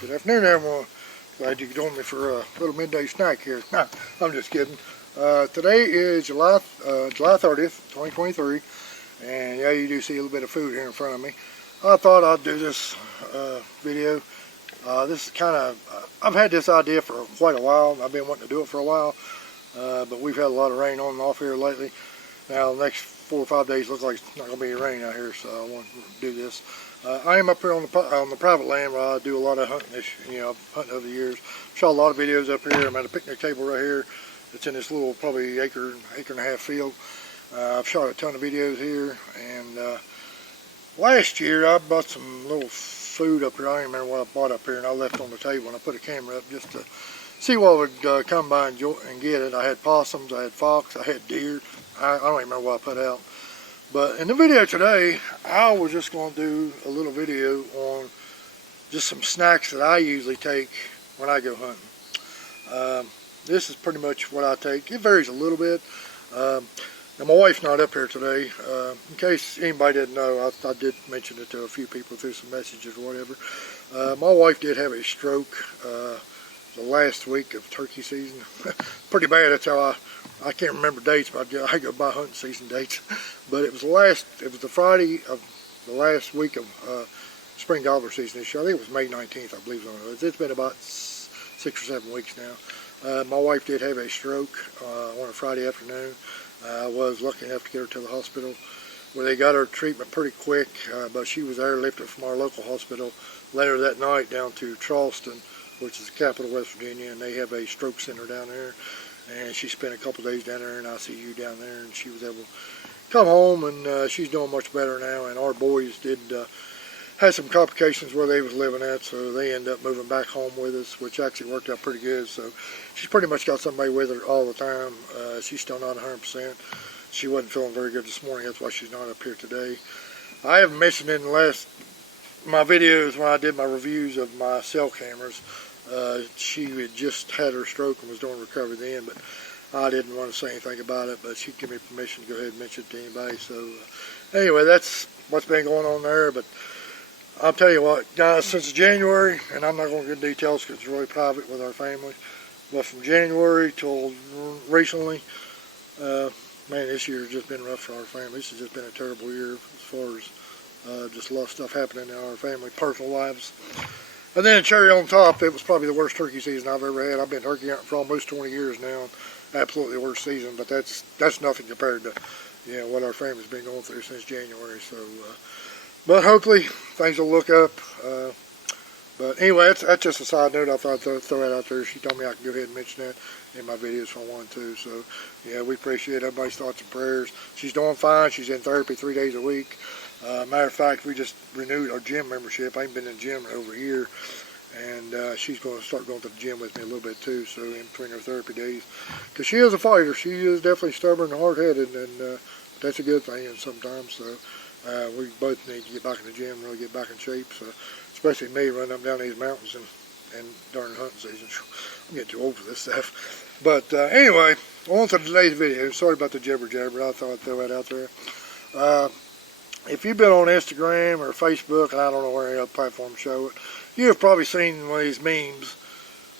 Good afternoon, everyone. Glad you could join me for a little midday snack here. Nah, I'm just kidding. Today is July 30th, 2023, and yeah, you do see a little bit of food here in front of me. I thought I'd do this video. This is kind of, I've had this idea for quite a while. I've been wanting to do it for a while, but we've had a lot of rain on and off here lately. Now, the next 4 or 5 days look like it's not going to be any rain out here, so I want to do this. I am up here on the private land where I do a lot of hunting. Hunting over the years. Shot a lot of videos up here. I'm at a picnic table right here. It's in this little, probably acre and a half field. I've shot a ton of videos here, and last year I bought some little food up here. I don't even remember what I bought up here, and I left on the table, and I put a camera up just to see what would come by and get it. I had possums, I had fox, I had deer. I don't even remember what I put out. But in the video today, I was just going to do a little video on just some snacks that I usually take when I go hunting. This is pretty much what I take. It varies a little bit. Now, my wife's not up here today. In case anybody didn't know, I did mention it to a few people through some messages or whatever. My wife did have a stroke the last week of turkey season. Pretty bad. That's how I can't remember dates, but I go by hunting season dates. But it was the Friday of the last week of spring gobbler season this year. I think it was May 19th, I believe. It's been about 6 or 7 weeks now. My wife did have a stroke on a Friday afternoon. I was lucky enough to get her to the hospital where they got her treatment pretty quick, but she was airlifted from our local hospital later that night down to Charleston, which is the capital of West Virginia, and they have a stroke center down there. And she spent a couple days down there in ICU down there, and she was able to come home, and she's doing much better now. And our boys did had some complications where they was living at, so they ended up moving back home with us, which actually worked out pretty good. So she's pretty much got somebody with her all the time. She's still not 100%. She wasn't feeling very good this morning. That's why she's not up here today. I haven't mentioned in my videos when I did my reviews of my cell cameras. She had just had her stroke and was doing recovery then, but I didn't want to say anything about it, but she gave me permission to go ahead and mention it to anybody. So anyway, that's what's been going on there. But I'll tell you what, guys, since January, and I'm not going to get details because it's really private with our family, but from January till recently, man, this year has just been rough for our family. This has just been a terrible year as far as just a lot of stuff happening in our family, personal lives. And then cherry on top, it was probably the worst turkey season I've ever had. I've been turkey hunting for almost 20 years now. Absolutely the worst season, but that's nothing compared to what our family's been going through since January. So, but hopefully things will look up. But anyway, that's just a side note. I thought I'd throw that out there. She told me I could go ahead and mention that in my videos if I wanted to. So yeah, we appreciate everybody's thoughts and prayers. She's doing fine. She's in therapy 3 days a week. Matter of fact, we just renewed our gym membership. I ain't been in the gym in over a year, and she's going to start going to the gym with me a little bit too. So in between her therapy days, because she is a fighter, she is definitely stubborn and hard-headed, and that's a good thing sometimes. So we both need to get back in the gym, really get back in shape. So especially me running up and down these mountains and during hunting season. I'm getting too old for this stuff. But anyway, on to today's video. Sorry about the jibber jabber. I thought I'd throw that out there. If you've been on Instagram or Facebook, and I don't know where any other platform show it, you have probably seen one of these memes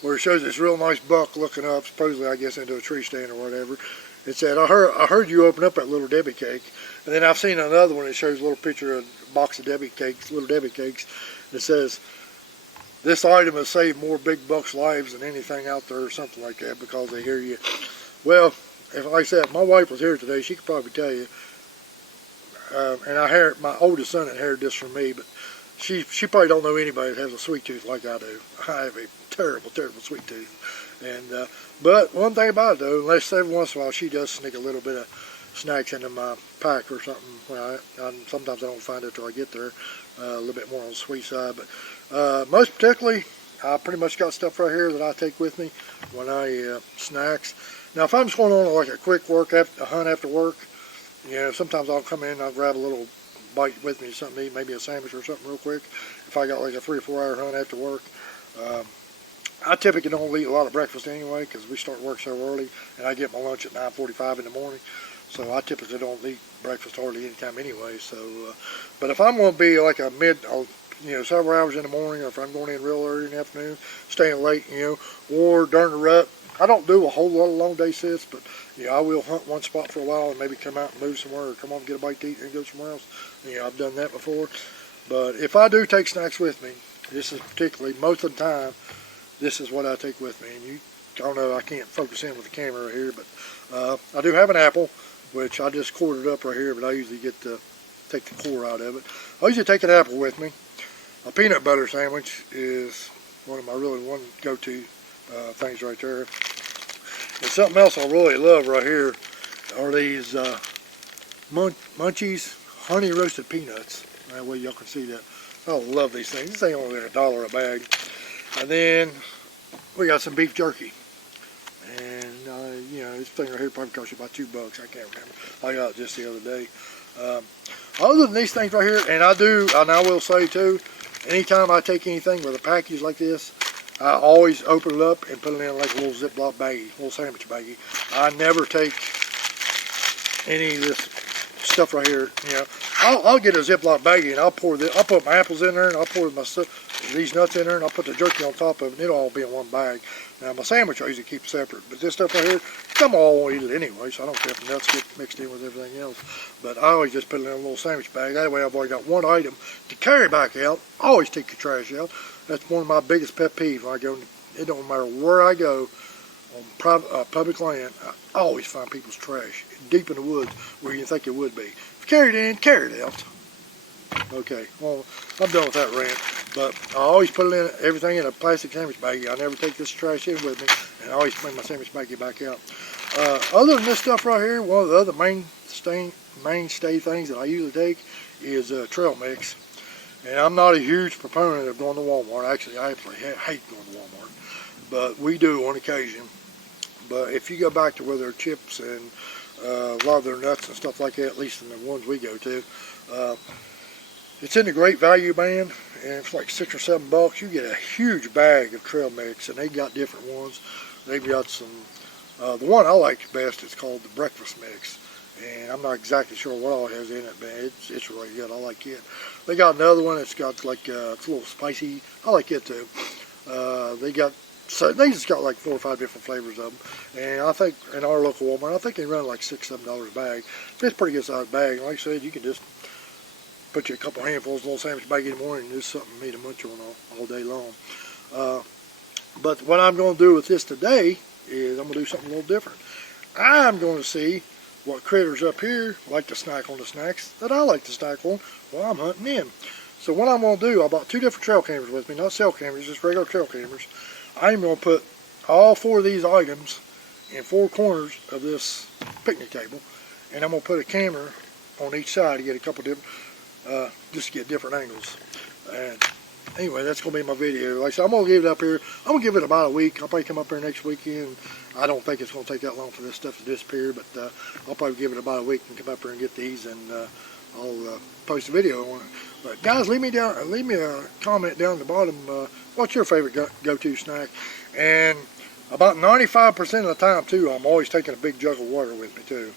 where it shows this real nice buck looking up, supposedly I guess into a tree stand or whatever. It said, I heard you open up that Little Debbie cake. And then I've seen another one that shows a little picture of a box of Debbie cakes, Little Debbie cakes. It says, this item has saved more big bucks' lives than anything out there, or something like that, because they hear you. Well, if like I said, my wife was here today, she could probably tell you. And my oldest son inherited this from me, but she probably don't know anybody that has a sweet tooth like I do. I have a terrible, terrible sweet tooth. And but one thing about it though, unless every once in a while she does sneak a little bit of snacks into my pack or something. Sometimes I don't find it till I get there. A little bit more on the sweet side, but most particularly, I pretty much got stuff right here that I take with me when I snacks. Now, if I'm just going on like a quick hunt after work. Sometimes I'll come in and I'll grab a little bite with me, something to eat, maybe a sandwich or something real quick. If I got like a 3 or 4 hour hunt after work. I typically don't eat a lot of breakfast anyway because we start work so early, and I get my lunch at 9:45 in the morning. So I typically don't eat breakfast hardly any time anyway. So, but if I'm going to be like several hours in the morning, or if I'm going in real early in the afternoon, staying late, or during the rut. I don't do a whole lot of long day sits, but I will hunt one spot for a while and maybe come out and move somewhere, or come home and get a bite to eat and go somewhere else. I've done that before. But if I do take snacks with me, this is particularly, most of the time, this is what I take with me. And I don't know, I can't focus in with the camera right here, but I do have an apple, which I just cored it up right here, but I usually take the core out of it. I usually take an apple with me. A peanut butter sandwich is one of my one go-to things right there. And something else I really love right here are these Munchies honey roasted peanuts. That way y'all can see that. I love these things. This ain't only $1 a bag. And then we got some beef jerky. And this thing right here probably cost you about $2. I can't remember. I got it just the other day. Other than these things right here, and I will say too, anytime I take anything with a package like this, I always open it up and put it in like a little Ziploc baggie, little sandwich baggie. I never take any of this stuff right here. I'll get a Ziploc baggie and I'll put my apples in there, and I'll pour these nuts in there, and I'll put the jerky on top of it, and it'll all be in one bag. Now my sandwich I usually keep separate, but this stuff right here, some all won't eat it anyway, so I don't care if the nuts get mixed in with everything else. But I always just put it in a little sandwich bag. That way I've already got one item to carry back out. Always take your trash out. That's one of my biggest pet peeves. When I go, it don't matter where I go on public land, I always find people's trash deep in the woods where you think it would be. If you carry it in, carry it out. Okay, well, I'm done with that rant. But I always put everything in a plastic sandwich baggie. I never take this trash in with me, and I always bring my sandwich baggie back out. Other than this stuff right here, one of the other mainstay things that I usually take is trail mix. And I'm not a huge proponent of going to Walmart. Actually, I hate going to Walmart, but we do on occasion. But if you go back to where their chips and a lot of their nuts and stuff like that, at least in the ones we go to, it's in the Great Value Band, and it's like $6 or $7. You get a huge bag of trail mix, and they got different ones. They've got some. The one I like the best is called the Breakfast Mix, and I'm not exactly sure what all it has in it, but it's really good. I like it. They got another one that's got like it's a little spicy. I like it too. They just got like 4 or 5 different flavors of them, and I think in our local Walmart, I think they run like $6 or $7 a bag. It's a pretty good sized bag. Like I said, you can just put you a couple handfuls of little sandwich bag in the morning, and just something for me to munch on all day long. But what I'm going to do with this today is I'm going to do something a little different. I'm going to see what critters up here like to snack on the snacks that I like to snack on while I'm hunting in. So what I'm going to do, I bought 2 different trail cameras with me, not cell cameras, just regular trail cameras. I'm going to put all 4 of these items in 4 corners of this picnic table, and I'm going to put a camera on each side to get a couple different, just to get different angles. And anyway, that's going to be my video. Like I said, I'm going to give it up here. I'm going to give it about a week. I'll probably come up here next weekend. I don't think it's going to take that long for this stuff to disappear, but I'll probably give it about a week and come up here and get these, and I'll post a video on it. But guys, leave me a comment down at the bottom. What's your favorite go-to snack? And about 95% of the time too, I'm always taking a big jug of water with me too.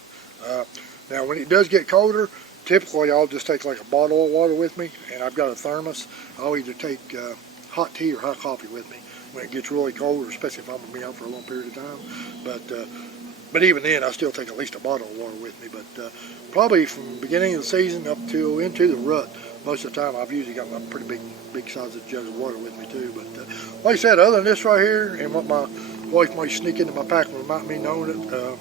Now when it does get colder, typically I'll just take like a bottle of water with me, and I've got a thermos. I'll either take hot tea or hot coffee with me when it gets really cold, or especially if I'm going to be out for a long period of time. But even then, I still take at least a bottle of water with me. But probably from the beginning of the season up till into the rut, most of the time I've usually got a pretty big sized jug of water with me too. But like I said, other than this right here, and what my wife might sneak into my pack without me knowing it,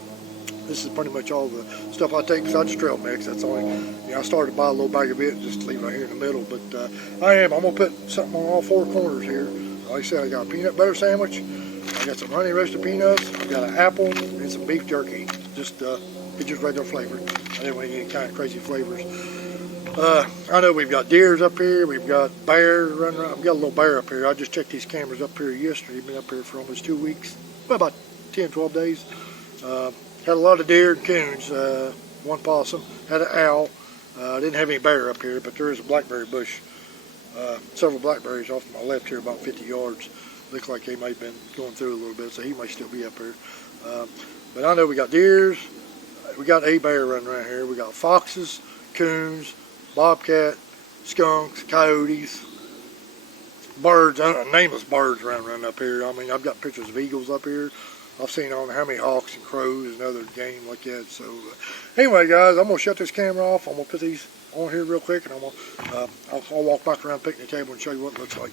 this is pretty much all the stuff I take besides trail mix. That's only, I started to buy a little bag of it and just leave it right here in the middle. But I'm going to put something on all 4 corners here. Like I said, I got a peanut butter sandwich, I got some honey roasted peanuts, I got an apple, and some beef jerky. It's just regular flavor. I didn't want any kind of crazy flavors. I know we've got deers up here, we've got bears running around. I've got a little bear up here. I just checked these cameras up here yesterday. Been up here for almost 2 weeks, well, about 10, 12 days. Had a lot of deer and coons, 1 possum, had an owl. Didn't have any bear up here, but there is a blackberry bush. Several blackberries off to my left here, about 50 yards. Look like they might have been going through a little bit, so he might still be up here. But I know we got deers, we got a bear running around here. We got foxes, coons, bobcat, skunks, coyotes, birds, nameless birds running up here. I mean, I've got pictures of eagles up here. I've seen on how many hawks and crows and other game like that. So anyway, guys, I'm gonna shut this camera off. I'm gonna put these on here real quick, and I'm gonna I'll walk back around the picnic table and show you what it looks like.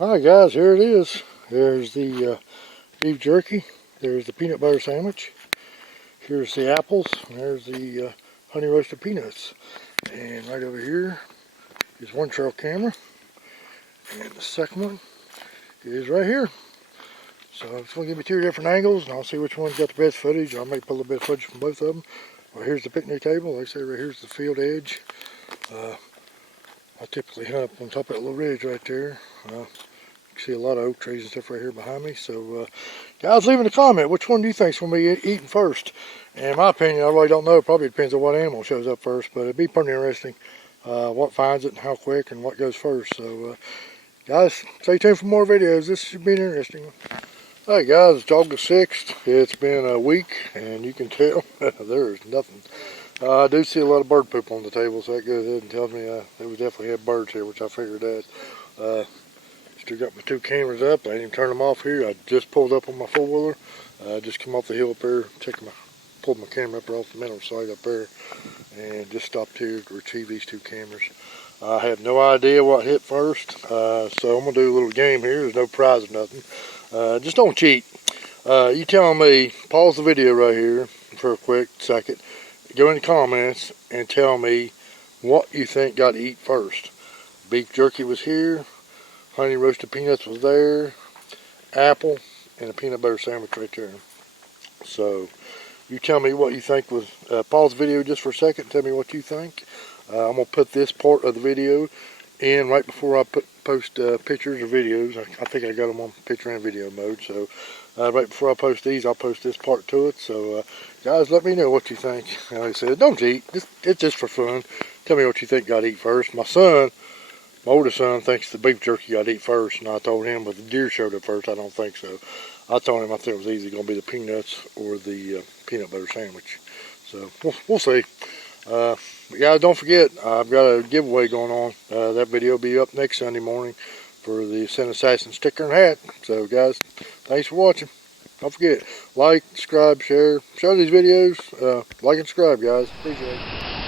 All right, guys, here it is. There's the beef jerky. There's the peanut butter sandwich. Here's the apples. And there's the honey roasted peanuts. And right over here is one trail camera. And the second one is right here. So it's going to give me two different angles, and I'll see which one's got the best footage. I may pull a little bit of footage from both of them. Well, here's the picnic table. Like I say, right here's the field edge. I typically hunt up on top of that little ridge right there. You can see a lot of oak trees and stuff right here behind me. So, guys, leave in a comment, which one do you think is going to be eaten first? And in my opinion, I really don't know. It probably depends on what animal shows up first, but it'd be pretty interesting what finds it and how quick and what goes first. So, guys, stay tuned for more videos. This should be interesting. Alright, guys, it's August 6th. It's been a week, and you can tell there is nothing. I do see a lot of bird poop on the table, so that goes ahead and tells me they would definitely have birds here, which I figured that. Still got my two cameras up. I didn't even turn them off here. I just pulled up on my four-wheeler. Just come off the hill up there, pulled my camera up off the middle side up there, and just stopped here to retrieve these two cameras. I have no idea what hit first, so I'm going to do a little game here. There's no prize or nothing. Just don't cheat. You telling me, pause the video right here for a quick second, go in the comments and tell me what you think got to eat first. Beef jerky was here, honey roasted peanuts was there, apple, and a peanut butter sandwich right there. So you tell me what you think was, pause the video just for a second and tell me what you think. I'm going to put this part of the video in right before I post pictures or videos. I think I got them on picture and video mode. So right before I post these, I'll post this part to it. So guys, let me know what you think. Like I said, don't cheat. It's just for fun. Tell me what you think got to eat first. My oldest son thinks the beef jerky got to eat first. And I told him, but the deer showed up first. I don't think so. I told him I think it was either going to be the peanuts or the peanut butter sandwich. So we'll see. But guys, don't forget, I've got a giveaway going on. That video will be up next Sunday morning for the Sin Assassin sticker and hat. So guys, thanks for watching. Don't forget, like, subscribe, share these videos. Like and subscribe, guys. Appreciate it.